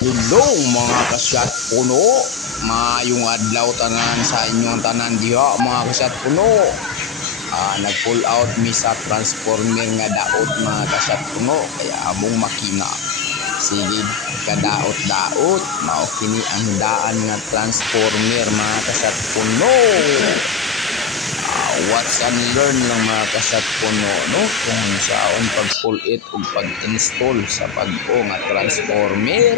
Hello mga kasyat puno, mayong adlaw tanan sa inyong tanan diha mga kasyat puno. Nag-pull out mi sa transformer nga daot mga kasyat puno, kaya among makina. Sige kadaot-daot, mao kini ang daan nga transformer mga kasyat puno. Watch and learn lang mga kasyat puno, no? Kung saan pag-pull it o pag-install sa bag-o nga transformer.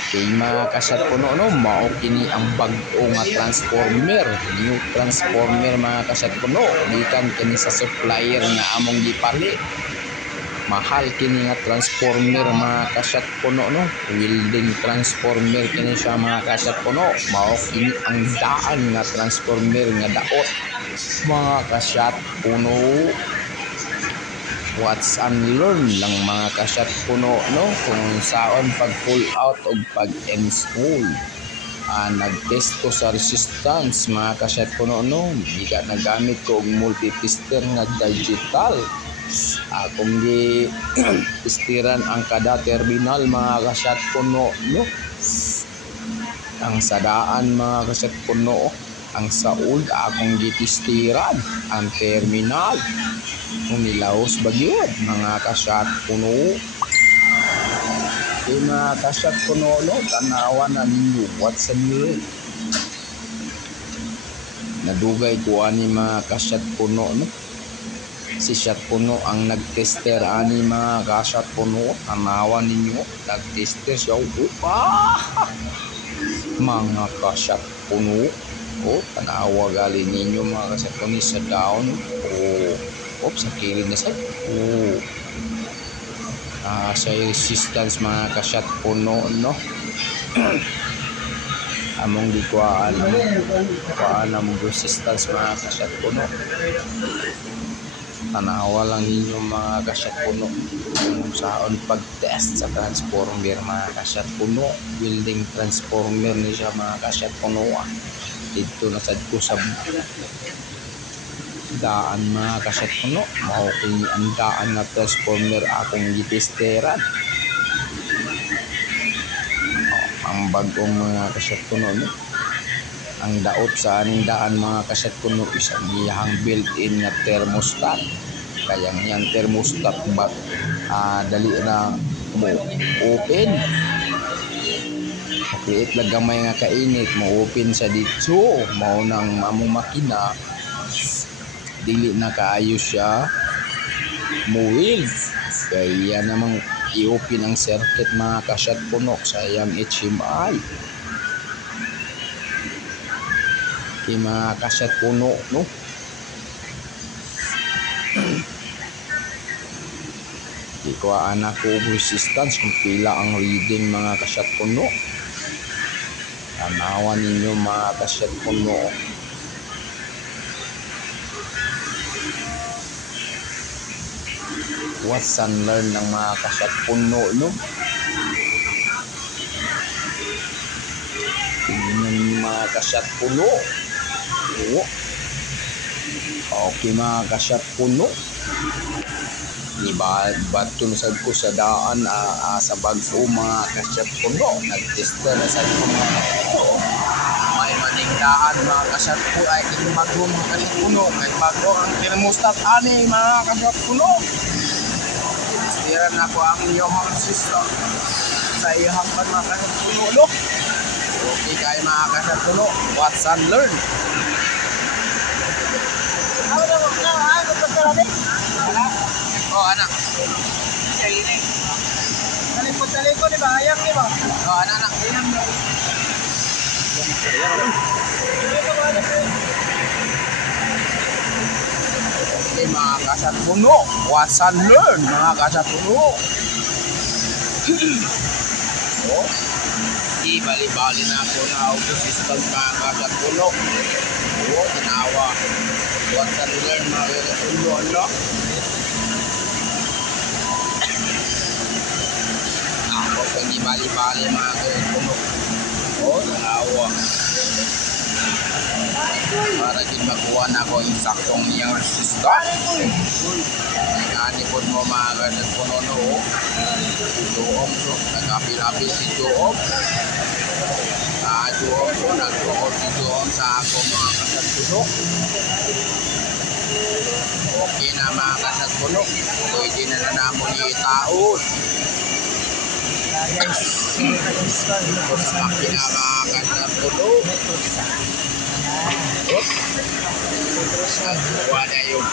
Okay mga kasyat puno, no? Mao kini ang bag-o nga transformer, new transformer mga kasyat puno, gikan kini sa supplier nga among gipalit. Mahal kini nga transformer mga kasyat puno, no? Welding transformer kini siya mga kasyat puno. Mao kini ang daan nga transformer nga daot mga kasyat puno. Watch and learn lang mga kasyat puno, no? Kung saan pag-pull out o pag-install. Nag-test ko sa resistance mga kasyat puno, no? Biga nagamit ko og multi-tester nga digital. Kung di istiran ang kada terminal mga kasyat puno, no? Ang sadaan mga kasyat puno, ang saud akong gitistiran ang terminal. Umilaos bagyod mga kasyat puno. Mga kasyat puno, no? Tanawan na ninyo what's in it. Nadugay ko ani mga kasyat puno, no? Si Syat puno ang nagtester ani mga kasyat puno. Tanawan ninyo, nagtester siya. Mga kasyat puno, tanawa gali ninyo mga kasyat puno sa down. Sa kilid na sa sa resistance mga kasyat puno, no? Among di kuhaan among resistance mga kasyat puno. Tanawa lang ninyo mga kasyat puno kung saan pag-test sa transformer mga kasyat puno. Building transformer ni siya mga kasyat puno. Dito na sad ko sa daan mga kasyat puno. Mao kini ang daan nga transformer akong gitesteran. Ang bagong mga kasyat puno, no? Ang daot sa aning daan mga kasyat puno isang iyang built-in nga thermostat. Kaya yang thermostat dali na mo open. Create lang gamay nga kainit mo open sa dito. Mao nang among makina dili na kaayo siya mo-weld. Kaya namang i-open ang circuit mga kasyat puno sa iyang HMI. Okay, mga kasyat puno, no? Ikuhaan ako resistance kung pila ang reading mga kasyat puno. Tanawan ninyo mga kasyat puno. Watch and learn ng mga kasyat puno, no? Tingnan yung mga kasyat puno. Okay mga kasyat puno. Bato na sad ko sa daan sa bag-o mga kasyat puno. Nag-tester na sad ko mga may maning daan mga kasyat puno. Ay kini bago mga kasyat puno. Kahit bago ang thermostat ani mga kasyat puno. Testiran ako ang iyong system sa iyong mga kasyat puno, no? Okay kayo mga kasyat puno. Watch and learn. Anak. Talikod di ba? Ayang di ba? Anak. Okay mga kasyat puno. Watch and learn mga kasyat puno. Ibali-bali na ako na auto system mga kasyat puno. Tanawa. Watch and learn mga kasyat puno, no? Pag ibali-bali mga kasyat puno. Tanawa. Para din makuha na ako yung saktong niyang resistance. sa likod mo mga kasat puno no. Si Joong so, nagkapilapis si Joong. Joong so, nagtuot si Joong sa ako mga kasat puno. Okay na mga kasat puno. Pwede na namon itaon. Ito sa makina mga kasat puno. Nagkuha na yung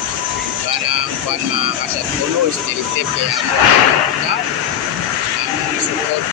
kanang pan mga kasat puno. Still tip kaya mo. Ang susunod